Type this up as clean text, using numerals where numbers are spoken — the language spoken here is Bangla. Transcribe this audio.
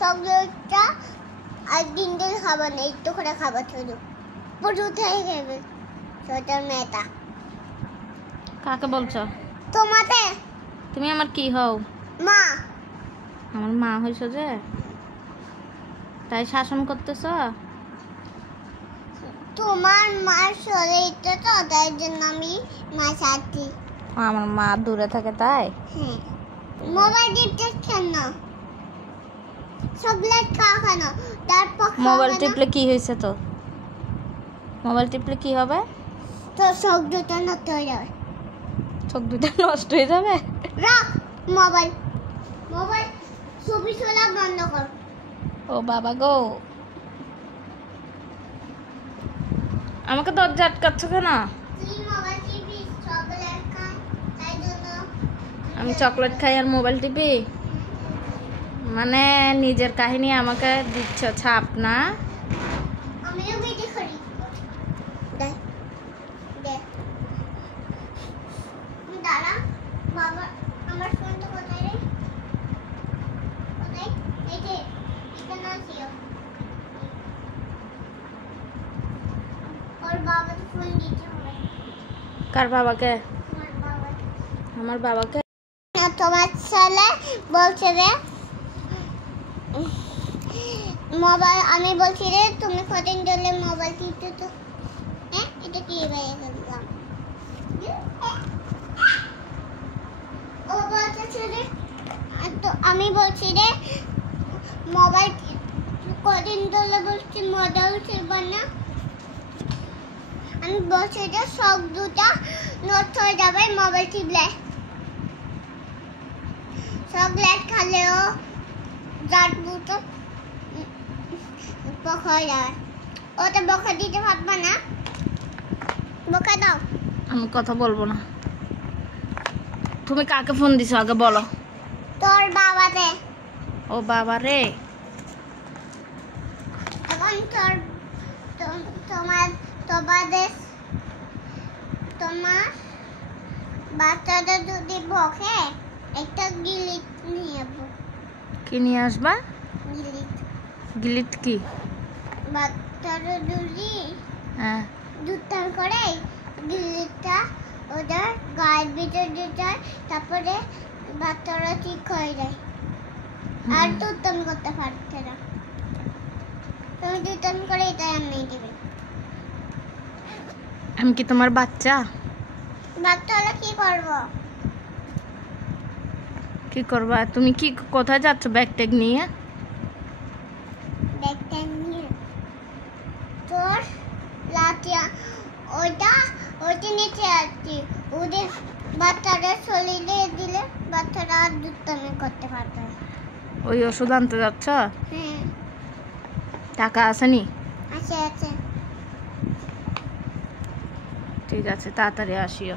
চকলেটটা আর দিন খাবার নেই, একটু করে খাবার শুধু পুরোটাই খাবে ছোটর মেয়েটা। কাকে বলছো? তোমাতে। তুমি আমার কি হও? মা। আমার মা হইছো যে তাই শাসন করতেছ? তোমার মার শরীরটা তো তাই জন্য আমি মা চাচ্ছি। আমার মা দূরে থাকে তাই? হ্যাঁ। মোবাইল টিপতে কেন? চকলেট খাওয়া কেন? তারপর মোবাইল টিপলে কি হয়েছে তো? মোবাইল টিপলে কি হবে? তো চোখ দুটো নষ্ট হয়ে যাবে। চোখ দুটো নষ্ট হয়ে যাবে? রাখ মোবাইল। মোবাইল ছবি তোলা বন্ধ কর। ও বাবা গো, আমাকে দরজা আটকাচ্ছ কেন? তুই মোবাইল টিপি চকলেট খাই তাই জন্য। আমি চকলেট খাই আর মোবাইল টিপি? মানে নিজের কাহিনী আমাকে দিচ্ছ ছাপ না? আমিও ভিডিও করি। দেখ দেখ দাঁড়া বাবা, আমার ফোনটা কোথায় রে? কোথায়? এই যে এখানে আছে। ওর বাবা তো ফোন দিতে হবে। কার বাবাকে? আমার বাবা। আমার বাবাকে? তোমার ছেলে বলছে রে মোবাইল, আমি বলছি রে তুমি কদিন ধরে মোবাইল টিপতে তো। হ্যাঁ এটা কি হয়ে গেলাম? ও বলছে রে, তো আমি বলছি রে মোবাইল কদিন ধরে বলছি মোবাইল টিপবে না। আমি বলছি যে সব দুটা নষ্ট হয়ে যাবে মোবাইল টিপলে। চকলেট খালেও দাঁত দুটো বকা হয়ে যাবে। ওটা বকা দিতে পারবে না, বকা দাও। আমি কথা বলবো না। তুমি কাকে ফোন দিছো আগে বলো? তোর বাবাতে। ও বাবা রে। এখন তোমার তোমার বাচ্চাটা যদি বকে একটা গিলিট নিয়ে যাবো। কি নিয়ে আসবা? গিলিট। গিলিট কি? বাচ্চাটা যদি হ্যাঁ। দুটান করে গিলিটটা ওদের গায়ের ভিতরে দিতে, তারপরে বাচ্চারা ঠিক হয়ে যায় আর দুটান করতে পারছে না। তুমি দুটান করে এটা এমনি দিবে। আমি কি তোমার বাচ্চা? বাচ্চা হলে কি করবো? কি করবা তুমি? কি কোথায় যাচ্ছ ব্যাগ ট্যাগ নিয়ে? ব্যাগটা নিয়ে তোর লাঠিয়া ওইটা নিচে আসছি। ওদের বাচ্চাদের শরীরে দিলে বাচ্চারা আর দুটানি করতে পারবে। ওই ওষুধ আনতে যাচ্ছ? হ্যাঁ টাকা আসেনি? আছে আছে। ঠিক আছে, তাড়াতাড়ি আসিও।